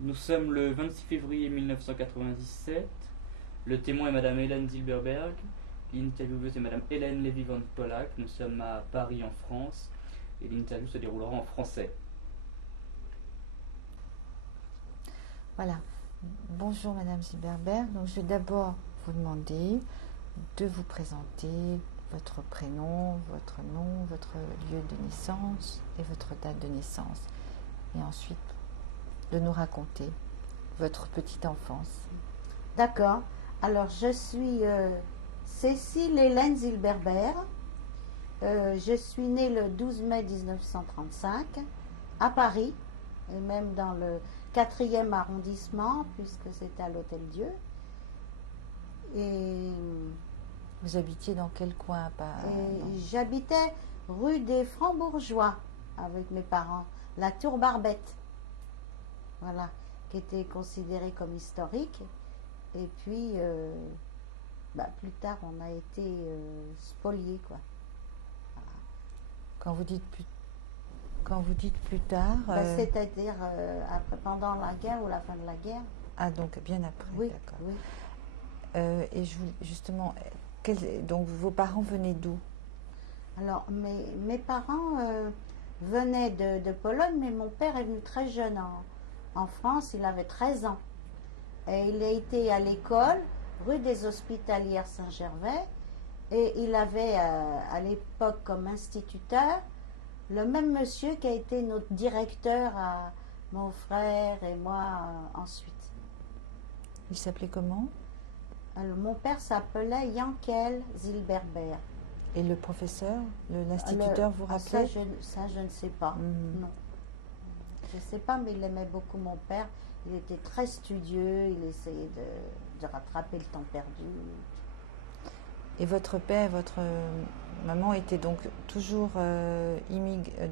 Nous sommes le 26 février 1997. Le témoin est Madame Hélène Zilberberg. L'intervieweuse est Madame Hélène Lévy von Pollack. Nous sommes à Paris en France et l'interview se déroulera en français. Voilà. Bonjour Madame Zilberberg. Donc je vais d'abord vous demander de vous présenter votre prénom, votre nom, votre lieu de naissance et votre date de naissance. Et ensuite de nous raconter votre petite enfance. D'accord. Alors, je suis Cécile Hélène Zilberberg. Je suis née le 12 mai 1935 à Paris, et même dans le 4e arrondissement, puisque c'était à l'Hôtel-Dieu. Et Vous habitiez dans quel coin j'habitais rue des Francs-Bourgeois avec mes parents, la Tour Barbette, voilà, qui était considérée comme historique. Et puis, plus tard, on a été spoliés, quoi. Voilà. Quand vous dites plus tard... C'est-à-dire pendant la guerre ou la fin de la guerre. Ah, donc bien après, oui, d'accord. Oui. Et justement, donc vos parents venaient d'où? Alors, mes parents venaient de Pologne, mais mon père est venu très jeune en France, il avait 13 ans. Et il a été à l'école, rue des Hospitalières Saint-Gervais, et il avait à l'époque comme instituteur le même monsieur qui a été notre directeur à mon frère et moi ensuite. Il s'appelait comment? Alors, mon père s'appelait Yankel Zilberberg. Et le professeur, l'instituteur, vous rappelez? Ça, je ne sais pas. Non. Je ne sais pas, mais il aimait beaucoup mon père. Il était très studieux, il essayait de rattraper le temps perdu. Et votre père, votre maman étaient donc toujours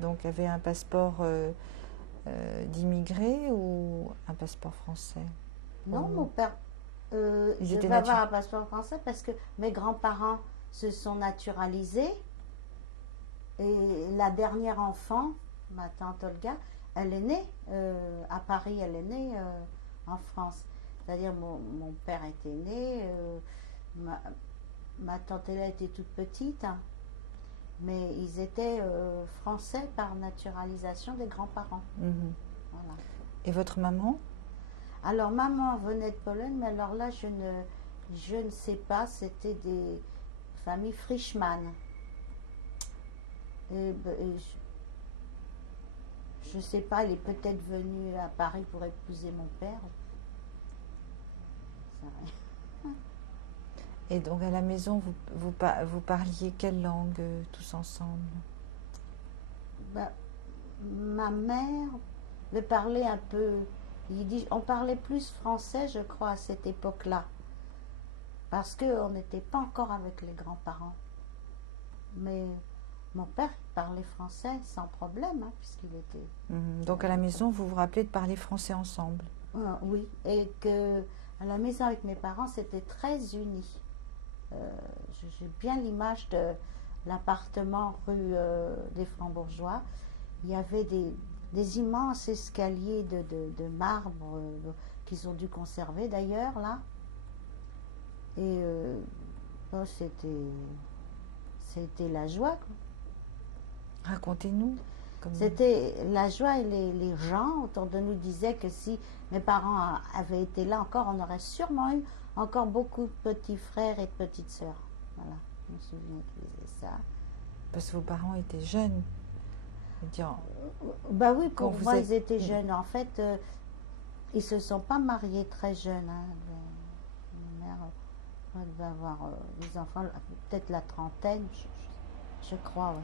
donc avait un passeport d'immigré ou un passeport français? Non, mon père devait avoir un passeport français parce que mes grands-parents se sont naturalisés. Et la dernière enfant, ma tante Olga, elle est née à Paris, elle est née en France. C'est-à-dire mon père était né, ma tante Ella était toute petite, hein, mais ils étaient français par naturalisation des grands-parents. Voilà. Et votre maman? Alors maman venait de Pologne, mais alors là je ne sais pas, c'était des familles Frischmann. Je ne sais pas, elle est peut-être venue à Paris pour épouser mon père. Et donc à la maison, vous parliez quelle langue tous ensemble? Ma mère me parlait un peu yiddish. On parlait plus français, je crois, à cette époque-là. Parce qu'on n'était pas encore avec les grands-parents. Mais mon père parlait français sans problème, hein, puisqu'il était... Donc à la maison, vous vous rappelez de parler français ensemble? Oui, et que à la maison avec mes parents, c'était très uni. J'ai bien l'image de l'appartement rue des Francs-Bourgeois. Il y avait des immenses escaliers de marbre qu'ils ont dû conserver d'ailleurs, là. Et c'était la joie, quoi. Racontez-nous. C'était la joie, et les gens autour de nous disaient que si mes parents avaient été là encore, on aurait sûrement eu encore beaucoup de petits frères et de petites sœurs. Voilà, je me souviens qu'ils disaient ça. Parce que vos parents étaient jeunes. Oui, pour moi, ils étaient jeunes. En fait, ils se sont pas mariés très jeunes. Hein. Ma mère devait avoir des enfants, peut-être la trentaine, je crois. Ouais.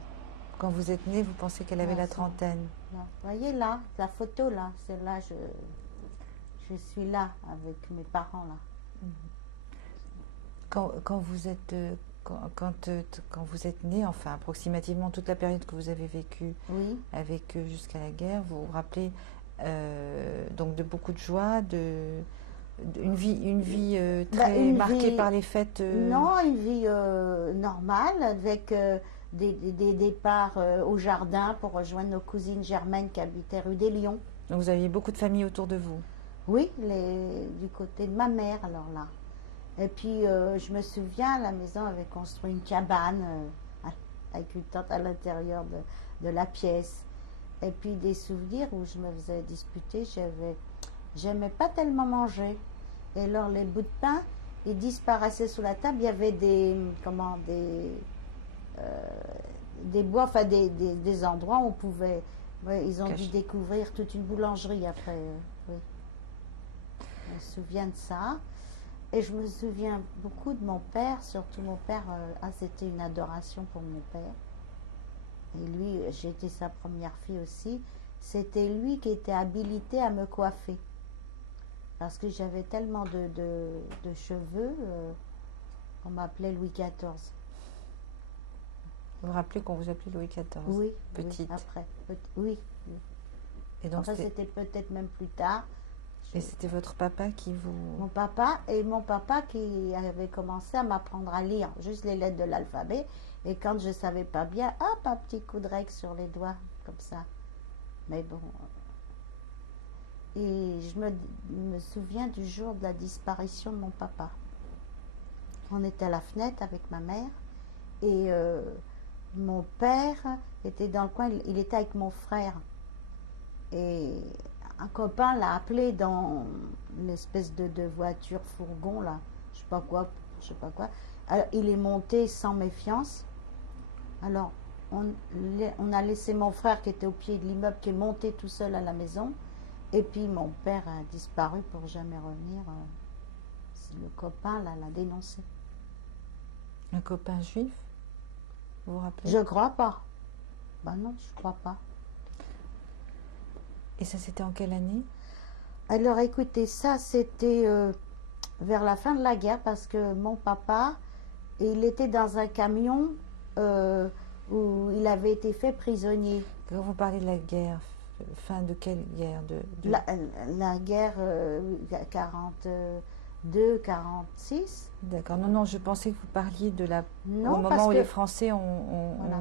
Quand vous êtes née, vous pensez qu'elle avait la trentaine? Là. Vous voyez là, la photo là, c'est là, je suis là avec mes parents là. Quand vous êtes quand vous êtes née, enfin approximativement toute la période que vous avez vécue avec eux jusqu'à la guerre, vous vous rappelez donc de beaucoup de joie, une vie très marquée par les fêtes? Non, une vie normale avec des départs au jardin pour rejoindre nos cousines germaines qui habitaient rue des Lions. Donc vous aviez beaucoup de familles autour de vous? Oui, du côté de ma mère, alors là. Et puis, je me souviens, la maison avait construit une cabane avec une tente à l'intérieur de la pièce. Et puis, des souvenirs où je me faisais disputer, j'aimais pas tellement manger. Et alors, les bouts de pain, ils disparaissaient sous la table. Il y avait des bois, enfin, des endroits où on pouvait. Ouais, ils ont dû découvrir toute une boulangerie après. Oui. Je me souviens de ça. Et je me souviens beaucoup de mon père, surtout mon père, c'était une adoration pour mon père. Et lui, j'ai été sa première fille aussi. C'était lui qui était habilité à me coiffer. Parce que j'avais tellement de cheveux, on m'appelait Louis XIV. Vous vous rappelez qu'on vous appelait Louis XIV? Oui. Petite. Oui, après. Oui. Et donc après, c'était peut-être même plus tard. Et c'était votre papa qui vous... Mon papa qui avait commencé à m'apprendre à lire juste les lettres de l'alphabet. Et quand je ne savais pas bien, hop, un petit coup de règle sur les doigts, comme ça. Mais bon. Et je me souviens du jour de la disparition de mon papa. On était à la fenêtre avec ma mère. Et mon père était dans le coin, il était avec mon frère. Et un copain l'a appelé dans l'espèce de voiture fourgon là, je sais pas quoi. Alors, il est monté sans méfiance. Alors on a laissé mon frère qui était au pied de l'immeuble, qui est monté tout seul à la maison. Et puis mon père a disparu pour jamais revenir. Le copain là l'a dénoncé. Un copain juif? Vous vous rappelez? Je crois pas. Ben non, je crois pas. Et ça, c'était en quelle année? Alors écoutez, ça c'était vers la fin de la guerre, parce que mon papa, il était dans un camion où il avait été fait prisonnier. Quand vous parlez de la guerre, fin de quelle guerre? La guerre 42-46. D'accord. Non, je pensais que vous parliez de Non, au moment où les Français ont... Voilà.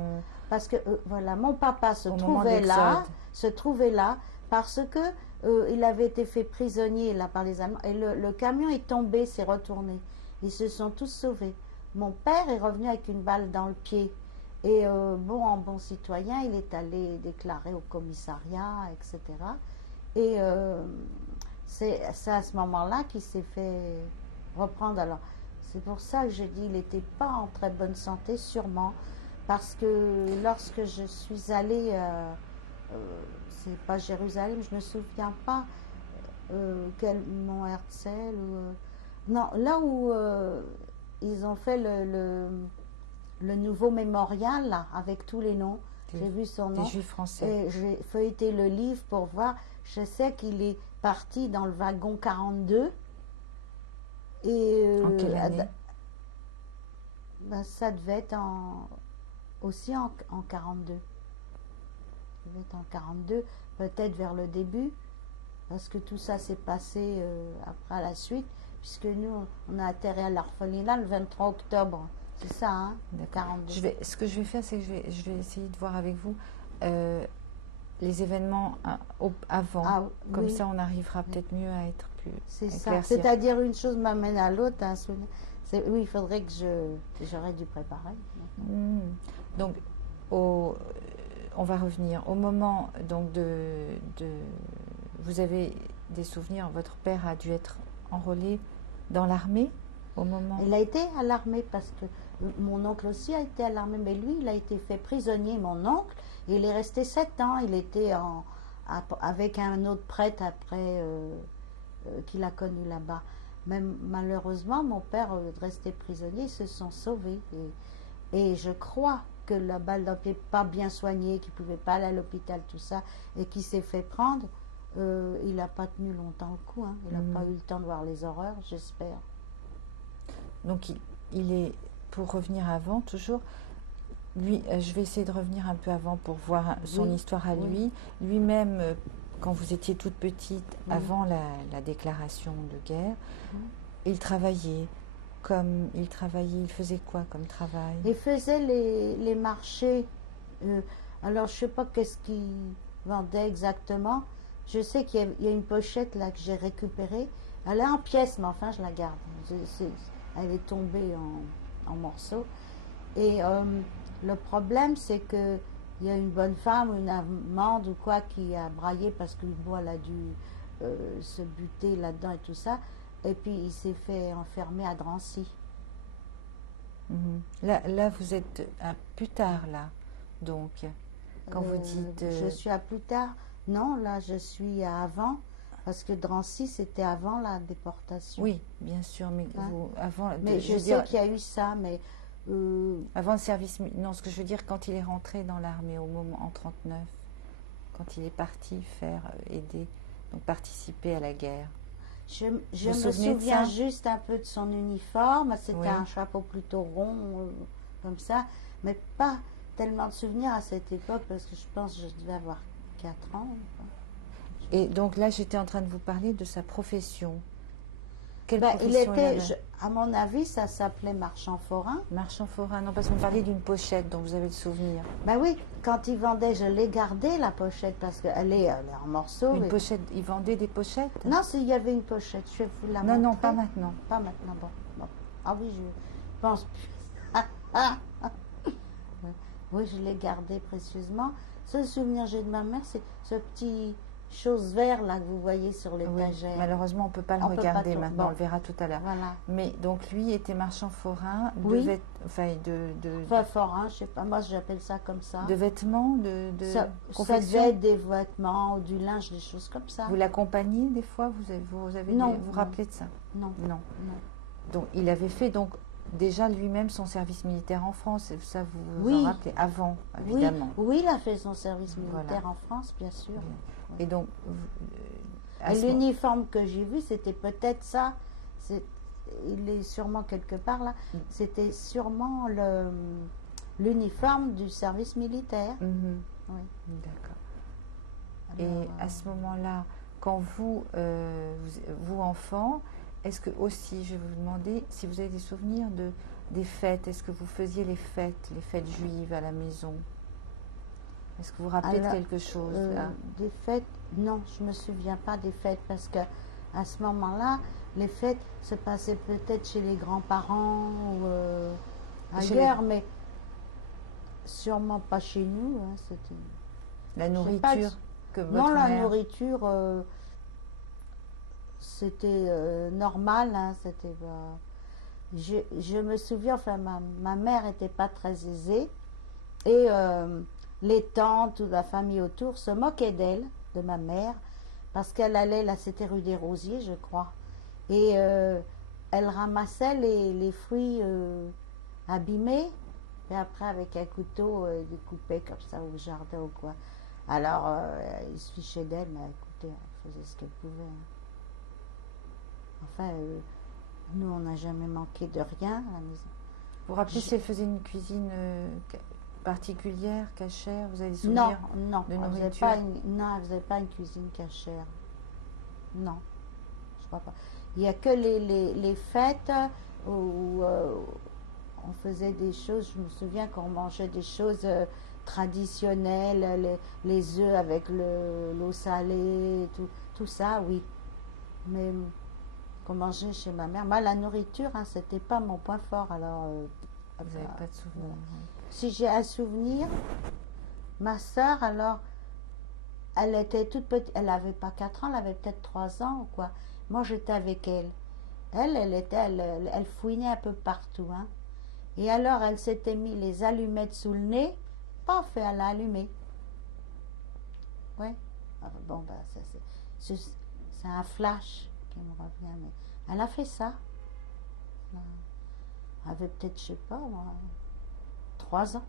Parce que voilà, mon papa se trouvait là parce que il avait été fait prisonnier là par les Allemands, et le camion est tombé, s'est retourné. Ils se sont tous sauvés. Mon père est revenu avec une balle dans le pied. Et en bon citoyen, il est allé déclarer au commissariat, etc. Et c'est à ce moment-là qu'il s'est fait reprendre. Alors, c'est pour ça que je dis qu'il n'était pas en très bonne santé, sûrement. Parce que lorsque je suis allée, c'est pas Jérusalem, je ne me souviens pas quel Mont Herzl, non, là où ils ont fait le nouveau mémorial là, avec tous les noms. J'ai vu son nom. Des Juifs français. Et j'ai feuilleté le livre pour voir. Je sais qu'il est parti dans le wagon 42. Et en quelle année? Ça devait être aussi en 42. Ça devait être en 42, peut-être vers le début, parce que tout ça s'est passé après à la suite, puisque nous, on a atterri à l'orphelinat le 23 octobre. C'est ça, hein, 42. Ce que je vais faire, c'est que je vais essayer de voir avec vous les événements avant. Comme ça, on arrivera peut-être mieux à être plus... C'est ça. C'est-à-dire, une chose m'amène à l'autre. Oui, il faudrait que j'aurais dû préparer. Donc, on va revenir au moment donc vous avez des souvenirs. Votre père a dû être enrôlé dans l'armée au moment. Il a été à l'armée parce que mon oncle aussi a été à l'armée, mais lui, il a été fait prisonnier, mon oncle. Et il est resté 7 ans. Il était avec un autre prêtre après qu'il a connu là-bas. Même malheureusement, mon père resté prisonnier, ils se sont sauvés. Et je crois que la balle dans le pied, pas bien soignée, qui ne pouvait pas aller à l'hôpital, tout ça, et qui s'est fait prendre, il n'a pas tenu longtemps le coup. Hein. Il n'a pas eu le temps de voir les horreurs, j'espère. Donc il est, pour revenir avant, toujours, lui, je vais essayer de revenir un peu avant pour voir son histoire à lui. Lui-même, quand vous étiez toute petite, avant la déclaration de guerre, il travaillait. Il faisait quoi comme travail? Il faisait les marchés. Alors, je ne sais pas qu'est-ce qu'il vendait exactement, Je sais qu'il y a une pochette là que j'ai récupérée. Elle est en pièces, mais enfin, je la garde. Elle est tombée en morceaux. Et le problème, c'est que il y a une bonne femme ou une amende ou quoi qui a braillé parce que bon, elle a dû se buter là-dedans et tout ça. Et puis, il s'est fait enfermer à Drancy. Là, vous êtes à plus tard, là. Donc, quand vous dites... Je suis à plus tard. Non, là, je suis à avant. Parce que Drancy, c'était avant la déportation. Oui, bien sûr, mais avant... Mais je sais qu'il y a eu ça, mais... Avant le service... Non, ce que je veux dire, quand il est rentré dans l'armée au moment en 39, quand il est parti aider, donc participer à la guerre. Je me souviens juste un peu de son uniforme. C'était un chapeau plutôt rond, comme ça. Mais pas tellement de souvenirs à cette époque, parce que je pense que je devais avoir 4 ans. Et donc là, j'étais en train de vous parler de sa profession. Quelle profession il était, à mon avis, ça s'appelait marchand forain. Marchand forain, non, parce qu'on parlait d'une pochette, donc vous avez le souvenir. Ben oui, quand il vendait, je l'ai gardée, la pochette, parce qu'elle est en morceaux. Une pochette, il vendait des pochettes? Non, il y avait une pochette, je vais vous la montrer. Non, pas maintenant. Pas maintenant, bon. Ah oui, je pense plus. Oui, je l'ai gardée précieusement. Ce souvenir que j'ai de ma mère, c'est ce petit... chose vert là que vous voyez sur l'étagère. Oui, malheureusement, on ne peut pas le regarder maintenant, on le verra tout à l'heure. Voilà. Mais donc lui était marchand forain, forain, je sais pas, moi j'appelle ça comme ça. De vêtements, ça devait être des vêtements ou du linge, des choses comme ça. Vous l'accompagnez des fois, vous rappelez de ça? Non. Donc il avait fait déjà lui-même son service militaire en France, et ça vous en rappelez avant, évidemment. Oui, il a fait son service militaire en France, bien sûr. Oui. Et donc, l'uniforme que j'ai vu, c'était peut-être ça. Il est sûrement quelque part là. C'était sûrement l'uniforme du service militaire. Oui. D'accord. Et à ce moment-là, quand vous enfant, est-ce que aussi, je vais vous demander si vous avez des souvenirs des fêtes. Est-ce que vous faisiez les fêtes juives à la maison? Est-ce que vous vous rappelez de quelque chose là? Des fêtes, non, je ne me souviens pas des fêtes parce que à ce moment-là, les fêtes se passaient peut-être chez les grands-parents ou ailleurs, mais sûrement pas chez nous. Hein, c'était la nourriture que votre Non, mère... la nourriture, c'était normal. Hein, c'était. Je me souviens, enfin, ma mère n'était pas très aisée et les tantes ou la famille autour se moquaient d'elle, de ma mère, parce qu'elle allait, là c'était rue des Rosiers, je crois, et elle ramassait les fruits abîmés, et après avec un couteau, ils coupaient comme ça au jardin ou quoi. Alors, ils se fichaient d'elle, mais écoutez, elle faisait ce qu'elle pouvait. Hein. Enfin, nous, on n'a jamais manqué de rien à la maison. Vous vous rappelez si elle faisait une cuisine particulière, cachère? Vous avez des souvenirs de nourriture? Elle faisait pas une cuisine cachère. Non, je crois pas. Il n'y a que les fêtes où on faisait des choses. Je me souviens qu'on mangeait des choses traditionnelles, les œufs avec l'eau salée, tout ça, oui. Mais qu'on mangeait chez ma mère. Moi, la nourriture, hein, c'était pas mon point fort. Alors, vous n'avez pas de souvenir? Si j'ai un souvenir, ma soeur, alors, elle était toute petite, elle n'avait pas 4 ans, elle avait peut-être 3 ans ou quoi. Moi, j'étais avec elle. Elle fouinait un peu partout. Hein. Et alors, elle s'était mis les allumettes sous le nez, paf, et elle a allumé. Oui. Alors, bon, ben, c'est un flash qui me revient, mais elle a fait ça. Elle avait peut-être, je sais pas, moi, 3 ans.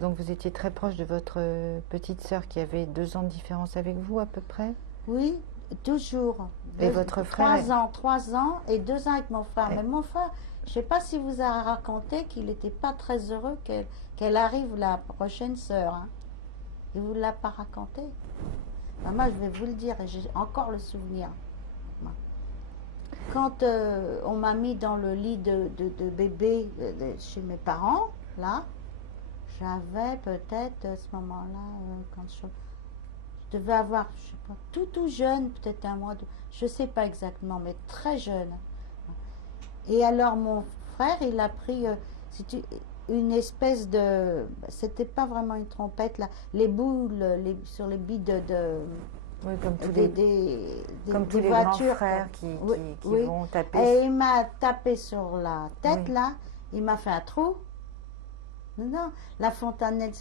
Donc vous étiez très proche de votre petite sœur qui avait 2 ans de différence avec vous à peu près? Oui, toujours. Et votre frère? 3 ans et 2 ans avec mon frère. Mais mon frère, je ne sais pas si vous a raconté qu'il n'était pas très heureux qu'elle arrive, la prochaine sœur. Hein. Il ne vous l'a pas raconté? Ben moi, je vais vous le dire, et j'ai encore le souvenir. Quand on m'a mis dans le lit de bébé chez mes parents, là, J'avais peut-être à ce moment-là, quand je devais avoir, je sais pas, tout jeune, peut-être un mois, je sais pas exactement, mais très jeune. Et alors mon frère, il a pris une espèce de, c'était pas vraiment une trompette là, les boules sur les billes Oui, comme tous des, les, comme tous les grands voitures. frères qui Oui. vont taper. Et il m'a tapé sur la tête Oui. là, il m'a fait un trou. Non, la fontanelle,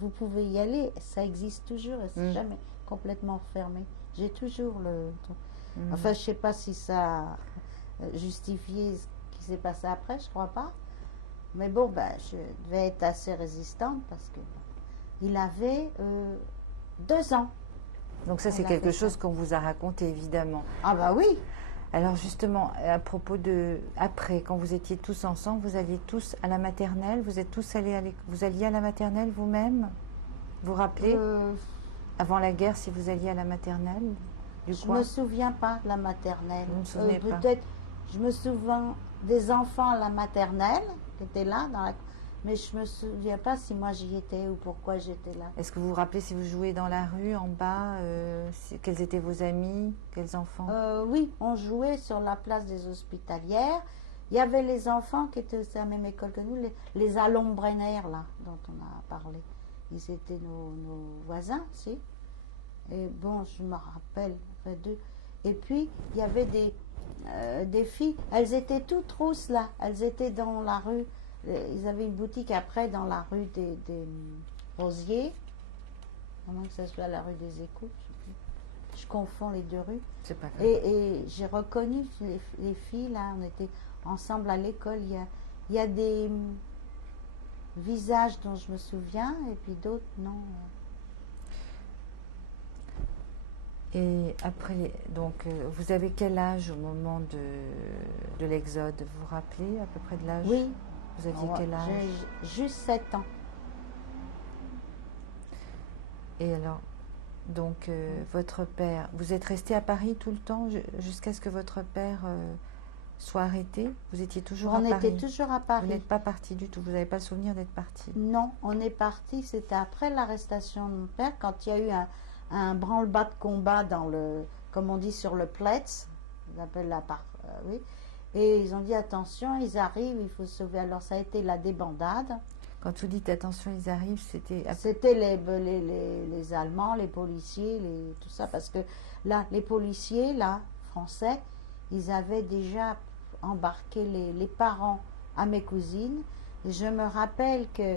vous pouvez y aller, ça existe toujours, c'est jamais complètement fermé. J'ai toujours le. Enfin, je sais pas si ça a justifié ce qui s'est passé après, je crois pas. Mais bon, ben, je devais être assez résistante parce que il avait 2 ans. Donc ça, c'est quelque chose qu'on vous a raconté, évidemment. Ah bah oui. Alors justement, à propos de après, quand vous étiez tous ensemble, vous alliez tous à la maternelle. Vous êtes tous allés vous alliez à la maternelle vous-même. Vous rappelez avant la guerre si vous alliez à la maternelle du Je coin? me souviens pas de la maternelle. Vous ne vous souvenez pas? Peut-être, je me souviens des enfants à la maternelle qui étaient là, mais je me souviens pas si moi j'y étais ou pourquoi j'étais là. Est-ce que vous vous rappelez si vous jouiez dans la rue en bas, quels étaient vos amis, quels enfants? Oui, on jouait sur la place des Hospitalières. Il y avait les enfants qui étaient aussi à la même école que nous, les Alombrenner là, dont on a parlé. Ils étaient nos voisins, si. Et bon, je me rappelle d'eux. Et puis, il y avait des filles, elles étaient toutes rousses là, elles étaient dans la rue, ils avaient une boutique après dans la rue des Rosiers, à moins que ça soit la rue des Écoutes, je confonds les deux rues. C'est pas grave. Et j'ai reconnu les filles là, on était ensemble à l'école, il y a des visages dont je me souviens et puis d'autres non. Et après, donc, vous avez quel âge au moment de l'exode? Vous vous rappelez à peu près de l'âge? Oui. Vous aviez quel âge? J'ai juste 7 ans. Et alors, donc, votre père, vous êtes resté à Paris tout le temps jusqu'à ce que votre père soit arrêté? Vous étiez toujours à Paris? On était toujours à Paris. Vous n'êtes pas parti du tout? Vous n'avez pas le souvenir d'être parti? Non, on est parti, c'était après l'arrestation de mon père, quand il y a eu un branle-bas de combat dans le, comme on dit, sur le Platz, on appelle la part, oui. Et ils ont dit attention, ils arrivent, il faut sauver. Alors ça a été la débandade. Quand vous dites attention, ils arrivent, c'était les Allemands, les policiers, tout ça, parce que là, les policiers, là, français, ils avaient déjà embarqué les parents à mes cousines. Et je me rappelle que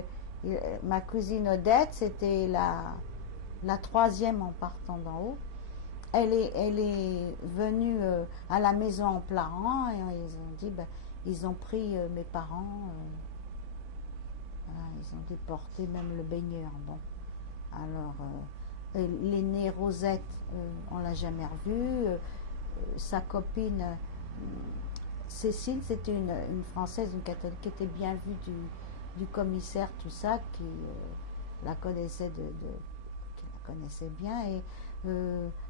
ma cousine Odette, c'était la troisième en partant d'en haut. Elle est venue à la maison en pleurant et ils ont dit, ils ont pris mes parents, voilà, ils ont déporté même le baigneur. Bon, alors l'aînée Rosette, on l'a jamais revue. Sa copine Cécile, c'était une Française, une catholique qui était bien vue du commissaire, tout ça, qui la connaissait qui la connaissait bien et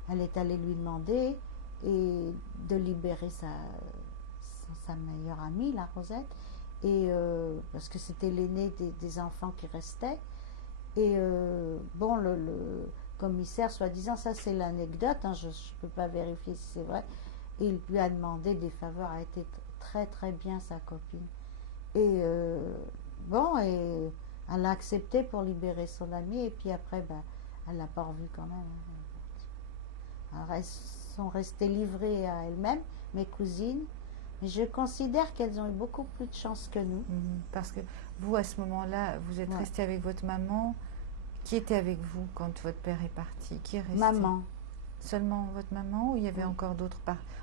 elle est allée lui demander et de libérer sa meilleure amie, la Rosette, et parce que c'était l'aîné des enfants qui restaient. Et bon, le commissaire, soi-disant, ça c'est l'anecdote, hein, je ne peux pas vérifier si c'est vrai, et il lui a demandé des faveurs, a été très très bien sa copine. Et bon, et elle a accepté pour libérer son amie, et puis après, elle l'a pas revu quand même. Hein. Alors, elles sont restées livrées à elles-mêmes, mes cousines. Mais je considère qu'elles ont eu beaucoup plus de chance que nous. Parce que vous, à ce moment-là, vous êtes resté avec votre maman. Qui était avec vous quand votre père est parti? Qui est resté? Maman. Seulement votre maman ou il y avait encore d'autres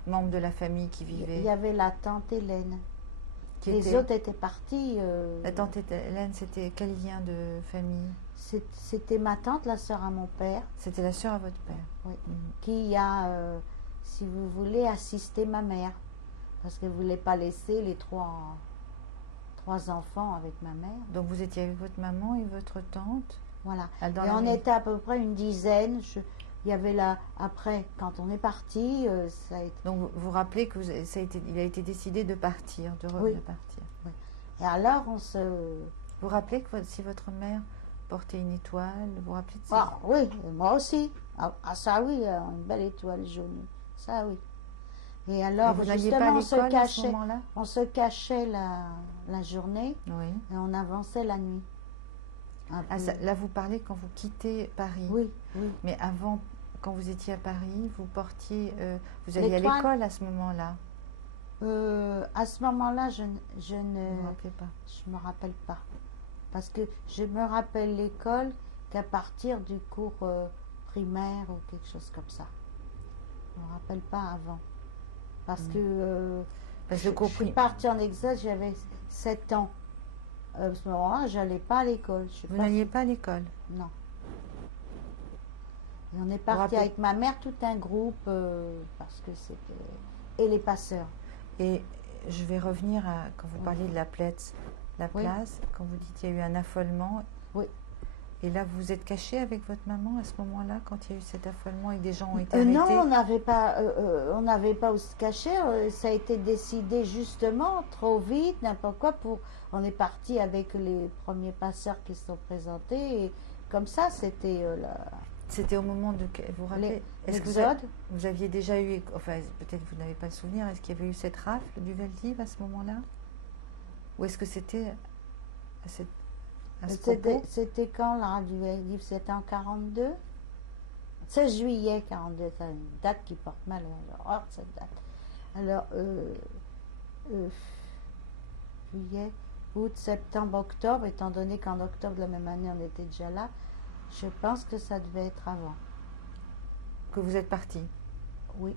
membres de la famille qui vivaient? Il y avait la tante Hélène. Les autres étaient partis. La tante Hélène, c'était quel lien de famille? C'était ma tante, la sœur à mon père. C'était la sœur à votre père? Oui. Qui a, si vous voulez, assisté ma mère. Parce qu'elle ne voulait pas laisser les trois enfants avec ma mère. Donc vous étiez avec votre maman et votre tante? Voilà. Et on était à peu près une dizaine. Il y avait là, après, quand on est parti, ça a été... Donc vous vous rappelez que il a été décidé de partir, de partir. Oui. Et alors, Vous rappelez que si votre mère portait une étoile, vous vous rappelez de ça? Ah oui, et moi aussi. Ça oui, une belle étoile jaune. Ça oui. Et Et alors, vous n'alliez pas à l'école à ce moment-là? on se cachait la journée Oui. et on avançait la nuit. Un Ah, peu. là, vous parlez quand vous quittez Paris. Oui, oui. Mais avant, quand vous étiez à Paris, vous portiez, vous alliez à L'étoile. l'école à ce moment-là. À ce moment-là, je Vous ne ne vous rappelez pas? je me rappelle pas. Parce que je me rappelle l'école qu'à partir du cours primaire ou quelque chose comme ça. Je ne me rappelle pas avant. Parce que Parce que le cours je suis primaire. partie en exode, j'avais 7 ans. À ce moment-là, je n'allais pas à l'école. Je sais Vous pas n'alliez si- pas à l'école. Non. Et on est parti rappelez- avec ma mère, tout un groupe, parce que c'était... Et les passeurs. Et je vais revenir à quand vous parliez de la place, Oui. quand vous dites qu'il y a eu un affolement. Oui. Et là, vous vous êtes caché avec votre maman à ce moment-là, quand il y a eu cet affolement et que des gens ont été Non, arrêtés? on n'avait pas où se cacher. Ça a été décidé justement trop vite, n'importe quoi. On est parti avec les premiers passeurs qui se sont présentés. Et comme ça, c'était C'était au moment de... Vous vous rappelez? Est-ce que l'exode. vous aviez déjà eu... Enfin, peut-être vous n'avez pas le souvenir. Est-ce qu'il y avait eu cette rafle du Veldiv à ce moment-là? Ou est-ce que c'était à ce propos? C'était quand la radio Veldiv? C'était en 42? 16 juillet 42, c'est une date qui porte malheur. Oh, cette date. Alors, juillet, août, septembre, octobre, étant donné qu'en octobre de la même année, on était déjà là, je pense que ça devait être avant. Que vous êtes parti? Oui.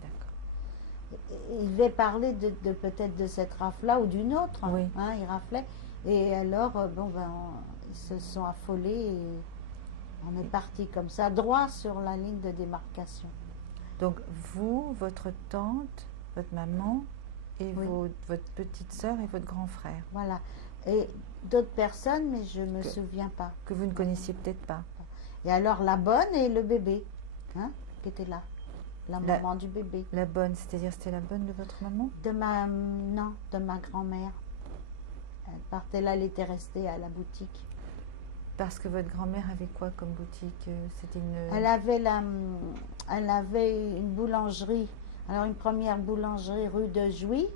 D'accord. Il devait parler de peut-être de cette rafle-là ou d'une autre. Oui. Hein, il raflait. Et alors, ils se sont affolés et on est parti comme ça, droit sur la ligne de démarcation. Donc vous, votre tante, votre maman et Oui. votre petite sœur et votre grand frère, Voilà. Et d'autres personnes, mais je ne me Que- souviens pas. que vous ne connaissiez peut-être pas. Et alors, la bonne et le bébé, hein, qui était là. La La- maman du bébé. La bonne, c'est-à-dire c'était la bonne de votre maman? Non, de ma grand-mère. Elle partait là, elle était restée à la boutique. Parce que votre grand-mère avait quoi comme boutique? C'était une... Elle avait une boulangerie. Alors, une première boulangerie rue de Jouy.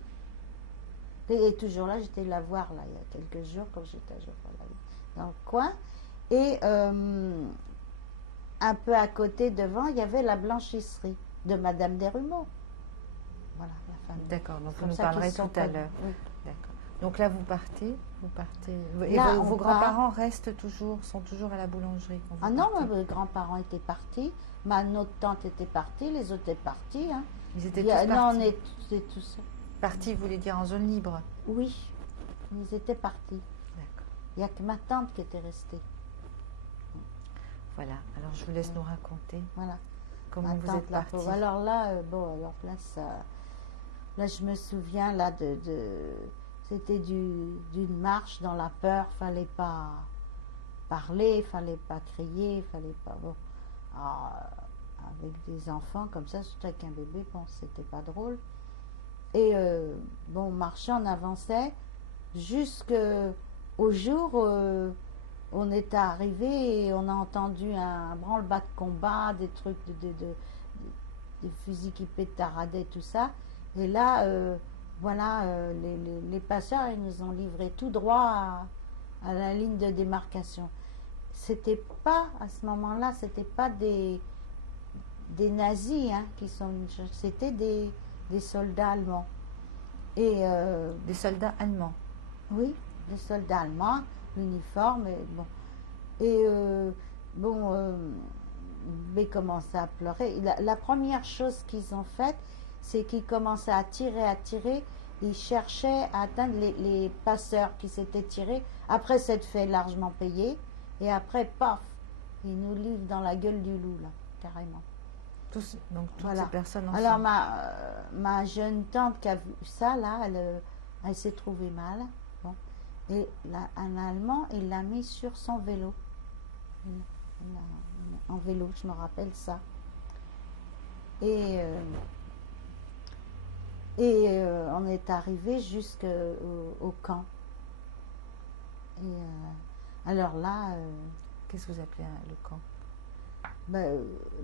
Elle est toujours là, j'étais la voir là il y a quelques jours, comme j'étais dans le coin. Et un peu à côté, devant, il y avait la blanchisserie de Madame Desrumeaux. Voilà, la famille. D'accord, donc C'est vous comme nous ça parlerez qu'ils sont tout à connus. l'heure. Oui. D'accord. Donc là, vous partez. Et Là, vos on grands-parents restent toujours, sont toujours à la boulangerie quand vous Ah non, partez. mes grands-parents étaient partis. Notre tante était partie, les autres étaient partis. Hein. Ils étaient Non, tous partis. on était tous. Partis, vous voulez dire en zone libre? Oui, ils étaient partis. D'accord. Il n'y a que ma tante qui était restée. Voilà, alors je vous laisse nous raconter Voilà. comment Ma vous tante, êtes la partis. pauvre. Alors là, là, je me souviens là c'était d'une marche dans la peur. Fallait pas parler, fallait pas crier, fallait pas. Bon, avec des enfants comme ça, surtout avec un bébé, bon, c'était pas drôle. Et on marchait, on avançait jusqu'au jour où on est arrivé et on a entendu un branle-bas de combat, des trucs, des fusils qui pétaradaient, tout ça. Et là, les passeurs, ils nous ont livré tout droit à la ligne de démarcation. C'était pas, à ce moment-là, c'était pas des nazis hein, c'était des soldats allemands. Et Des soldats allemands. oui, des soldats allemands, l'uniforme, et bon. Et bébé commençait à pleurer. La première chose qu'ils ont faite, c'est qu'ils commençaient à tirer. Ils cherchaient à atteindre les passeurs qui s'étaient tirés après s'être fait largement payer. Et après, paf, ils nous livrent dans la gueule du loup, là, carrément. Donc toutes Voilà. ces personnes ensemble. Alors ma jeune tante qui a vu ça, là, elle s'est trouvée mal. Bon. Et un Allemand, il l'a mis sur son vélo. En vélo, je me rappelle ça. Et on est arrivé jusqu'au camp. Alors là, Qu'est-ce que vous appelez le camp?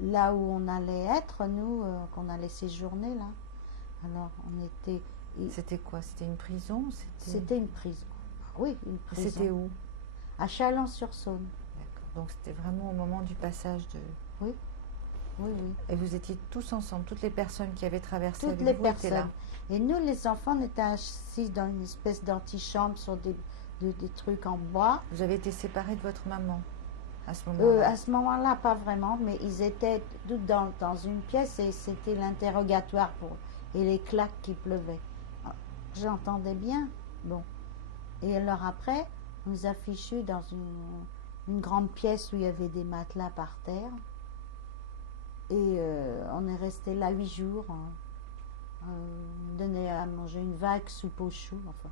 là où on allait être, nous, qu'on allait séjourner là. Alors on était. C'était quoi? C'était une prison? C'était une prison. Oui, une prison. C'était où? À Chalon-sur-Saône. D'accord. Donc c'était vraiment au moment du passage de... Oui, oui. Et vous étiez tous ensemble, toutes les personnes qui avaient traversé Toutes avec les vous étaient là. personnes. Et nous, les enfants, on était assis dans une espèce d'antichambre sur des trucs en bois. Vous avez été séparés de votre maman à ce moment-là? À ce moment-là, pas vraiment, mais ils étaient tous dans une pièce et c'était l'interrogatoire et les claques qui pleuvaient. J'entendais bien. Bon. Et alors après, on nous a fichus dans une grande pièce où il y avait des matelas par terre. Et on est resté là 8 jours. On donnait à manger une vague soupe aux choux. Enfin,